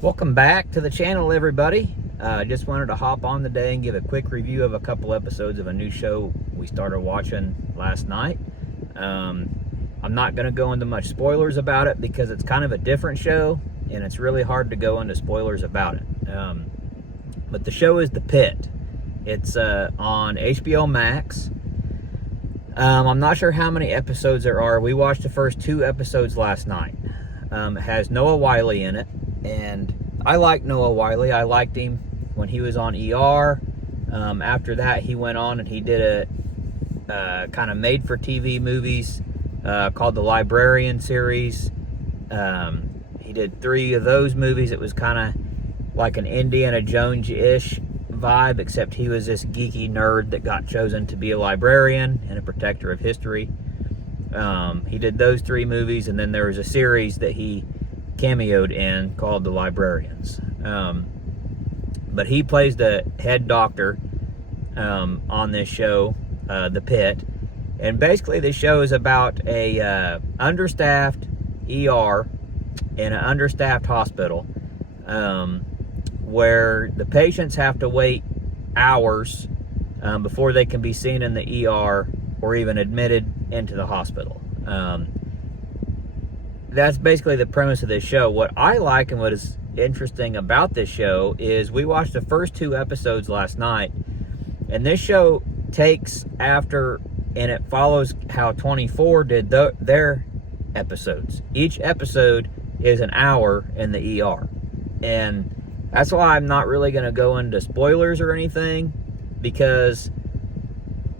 Welcome back to the channel, everybody. I just wanted to hop on today and give a quick review of a couple episodes of a new show we started watching last night. I'm not going to go into much spoilers about it because it's kind of a different show and it's really hard to go into spoilers about it. But the show is The Pitt. It's on HBO Max. I'm not sure how many episodes there are. We watched the first 2 episodes last night. It has Noah Wyle in it, and I like Noah Wyle. I liked him when he was on ER. After that, he went on and he did a kind of made-for-TV movies called the Librarian series. He did 3 of those movies. It was kind of like an Indiana Jones-ish vibe, except he was this geeky nerd that got chosen to be a librarian and a protector of history. He did those 3 movies, and then there was a series that he cameoed in called The Librarians. But he plays the head doctor on this show, The Pitt. And basically the show is about a understaffed ER in an understaffed hospital, where the patients have to wait hours before they can be seen in the ER or even admitted into the hospital. That's basically the premise of this show. What I like and what is interesting about this show is we watched the first 2 episodes last night, and this show takes after and it follows how 24 did their episodes. Each episode is an hour in the ER, and that's why I'm not really going to go into spoilers or anything, because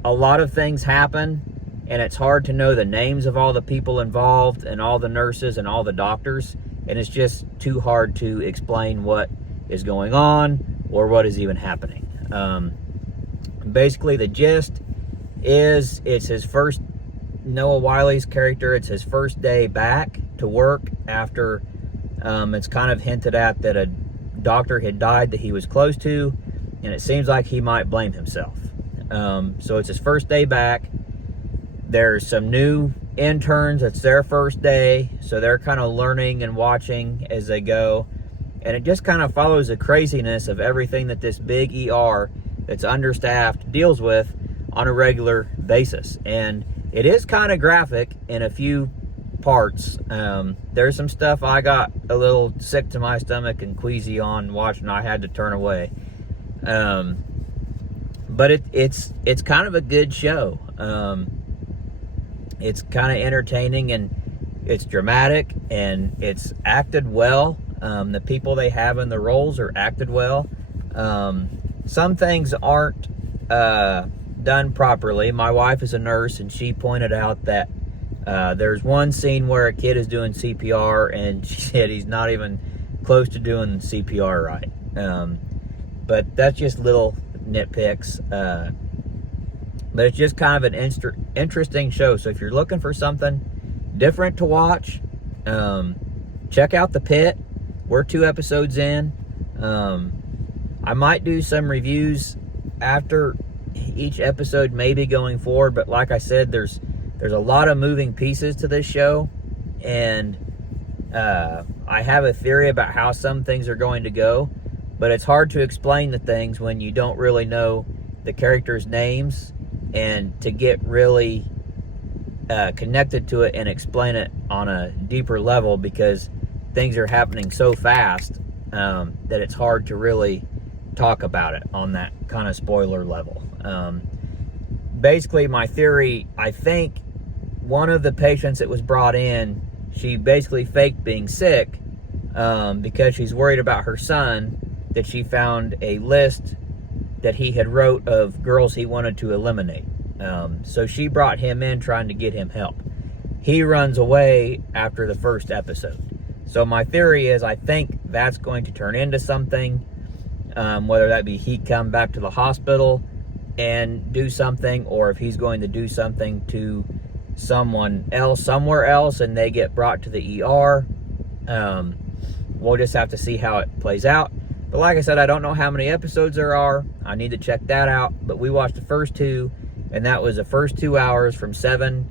a lot of things happen and it's hard to know the names of all the people involved and all the nurses and all the doctors, and it's just too hard to explain what is going on or what is even happening. Basically the gist is it's his first, Noah Wyle's character, it's his first day back to work after it's kind of hinted at that a doctor had died that he was close to, and it seems like he might blame himself. So it's his first day back. There's some new interns. It's their first day, so they're kind of learning and watching as they go, and it just kind of follows the craziness of everything that this big ER that's understaffed deals with on a regular basis. And it is kind of graphic in a few parts. There's some stuff I got a little sick to my stomach and queasy on watching. I had to turn away. But it's kind of a good show. It's kind of entertaining, and it's dramatic, and it's acted well. The people they have in the roles are acted well. Some things aren't done properly. My wife is a nurse, and she pointed out that there's one scene where a kid is doing CPR, and she said he's not even close to doing CPR right. But that's just little nitpicks. But it's just kind of an interesting show. So if you're looking for something different to watch, check out The Pitt. We're 2 episodes in. I might do some reviews after each episode, maybe going forward. But like I said, there's a lot of moving pieces to this show, and I have a theory about how some things are going to go, but it's hard to explain the things when you don't really know the characters' names, and to get really connected to it and explain it on a deeper level, because things are happening so fast that it's hard to really talk about it on that kind of spoiler level. Basically, my theory, I think one of the patients that was brought in, she basically faked being sick because she's worried about her son, that she found a list that he had wrote of girls he wanted to eliminate. So she brought him in trying to get him help. He runs away after the first episode. So my theory is, I think that's going to turn into something, whether that be he come back to the hospital and do something, or if he's going to do something to someone else somewhere else and they get brought to the ER. We'll just have to see how it plays out. But like I said, I don't know how many episodes there are. I need to check that out. But we watched the first 2, and that was the first 2 hours from 7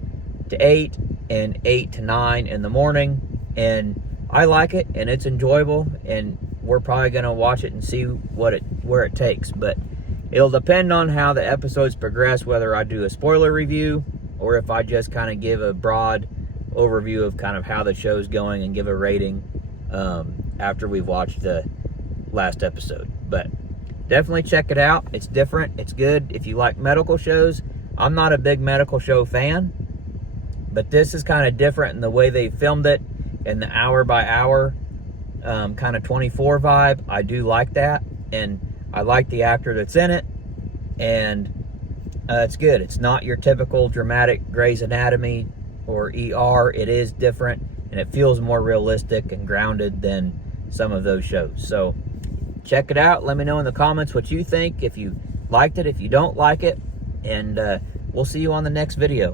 to 8 and 8 to 9 in the morning. And I like it, and it's enjoyable. And we're probably going to watch it and see where it takes. But it'll depend on how the episodes progress, whether I do a spoiler review or if I just kind of give a broad overview of kind of how the show's going and give a rating after we've watched the last episode. But definitely check it out. It's different. It's good. If you like medical shows, I'm not a big medical show fan, but this is kind of different in the way they filmed it and the hour by hour kind of 24 vibe. I do like that, and I like the actor that's in it, and it's good. It's not your typical dramatic Grey's Anatomy or ER. It is different, and it feels more realistic and grounded than some of those shows. So check it out. Let me know in the comments what you think, if you liked it, if you don't like it, and we'll see you on the next video.